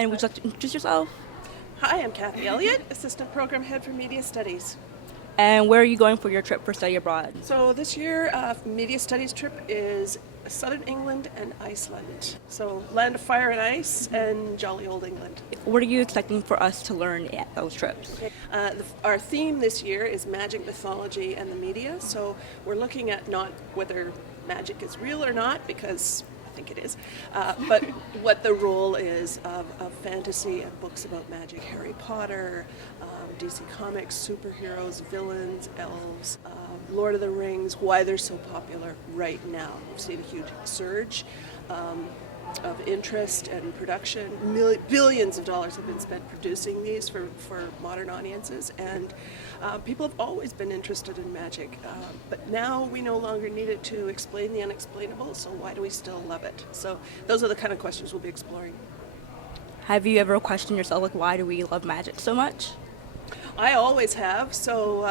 And would you like to introduce yourself? Hi, I'm Kathy Ulyott, Assistant Program Head for Media Studies. And where are you going for your trip for study abroad? So this year, Media Studies trip is Southern England and Iceland. So land of fire and ice and jolly old England. What are you expecting for us to learn at those trips? Our theme this year is magic, mythology, and the media. So we're looking at not whether magic is real or not, because I think it is, but what the role is of fantasy and books about magic. Harry Potter, DC Comics, superheroes, villains, elves, Lord of the Rings, why they're so popular right now. We've seen a huge surge of interest and production. Billions of dollars have been spent producing these for modern audiences, and people have always been interested in magic, but now we no longer need it to explain the unexplainable, so why do we still love it? So those are the kind of questions we'll be exploring. Have you ever questioned yourself, like, why do we love magic so much? I always have, so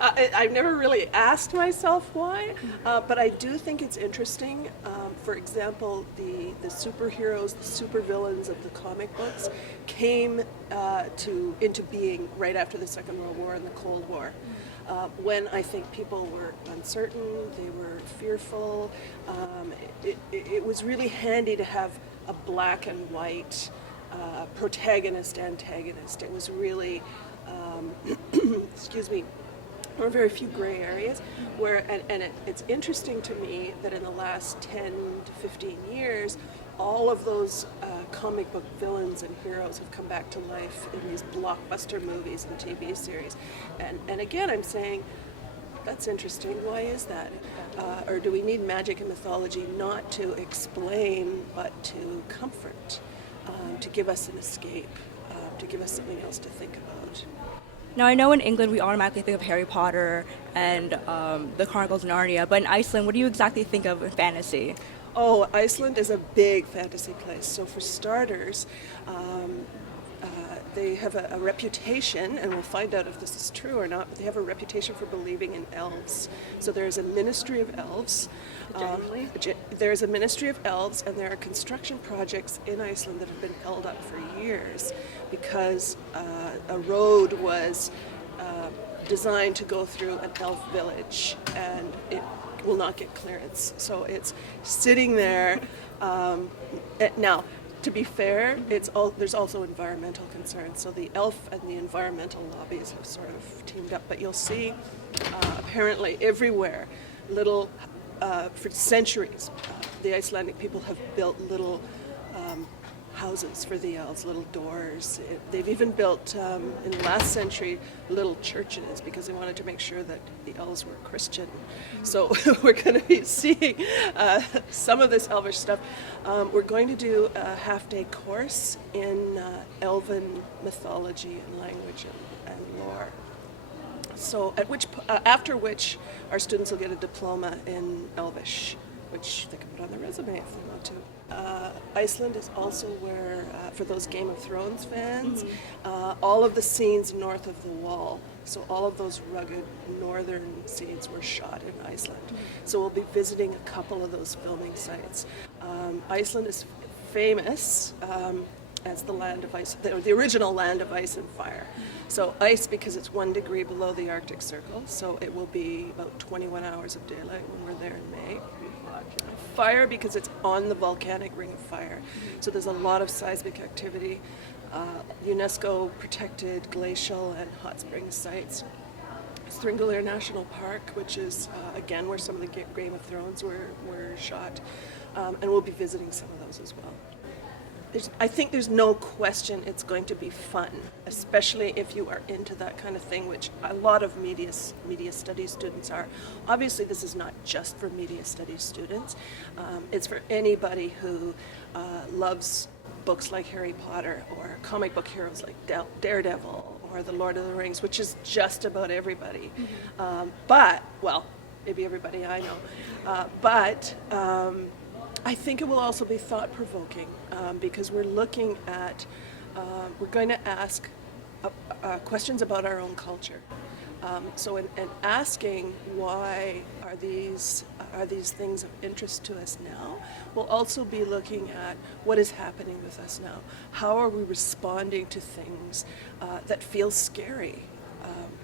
I've never really asked myself why, but I do think it's interesting. For example, the superheroes, the supervillains of the comic books came into being right after the Second World War and the Cold War, when I think people were uncertain, they were fearful. It was really handy to have a black and white protagonist, antagonist. It was really, excuse me, there were very few gray areas where, it's interesting to me that in the last 10 to 15 years, all of those comic book villains and heroes have come back to life in these blockbuster movies and TV series. And again, I'm saying, that's interesting. Why is that? Or do we need magic and mythology not to explain, but to comfort? To give us an escape, to give us something else to think about. Now, I know in England we automatically think of Harry Potter and the Chronicles of Narnia, but in Iceland, what do you exactly think of in fantasy? Oh, Iceland is a big fantasy place. So for starters, they have a reputation, and we'll find out if this is true or not, but they have a reputation for believing in elves. So there's a ministry of elves. There's a ministry of elves, and there are construction projects in Iceland that have been held up for years because a road was designed to go through an elf village, and it will not get clearance. So it's sitting there. Now, to be fair, there's also environmental concerns. So the elf and the environmental lobbies have sort of teamed up. But you'll see, apparently everywhere, little, for centuries, the Icelandic people have built little houses for the elves, little doors. They've even built, in the last century, little churches because they wanted to make sure that the elves were Christian. So we're going to be seeing some of this elvish stuff. We're going to do a half-day course in elven mythology and language and lore. So after which our students will get a diploma in Elvish, which they can put on their resume if they want to. Iceland is also where, for those Game of Thrones fans, all of the scenes north of the wall, so all of those rugged northern scenes were shot in Iceland. So we'll be visiting a couple of those filming sites. Iceland is famous as the land of ice, the original land of ice and fire. So ice because it's 1 degree below the Arctic Circle, so it will be about 21 hours of daylight when we're there in May. Fire because it's on the volcanic ring of fire, so there's a lot of seismic activity. UNESCO protected glacial and hot spring sites. Thringvellir National Park, which is again where some of the Game of Thrones were shot, and we'll be visiting some of those as well. I think there's no question it's going to be fun, especially if you are into that kind of thing, which a lot of media studies students are. Obviously, this is not just for media studies students. It's for anybody who loves books like Harry Potter or comic book heroes like Daredevil or The Lord of the Rings, which is just about everybody. Well, maybe everybody I know. I think it will also be thought-provoking because we're looking at, we're going to ask questions about our own culture. So in asking why are these things of interest to us now, we'll also be looking at what is happening with us now. How are we responding to things that feel scary?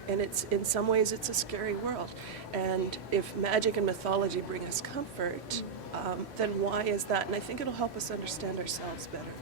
And it's in some ways it's a scary world. And if magic and mythology bring us comfort, then why is that? And I think it'll help us understand ourselves better.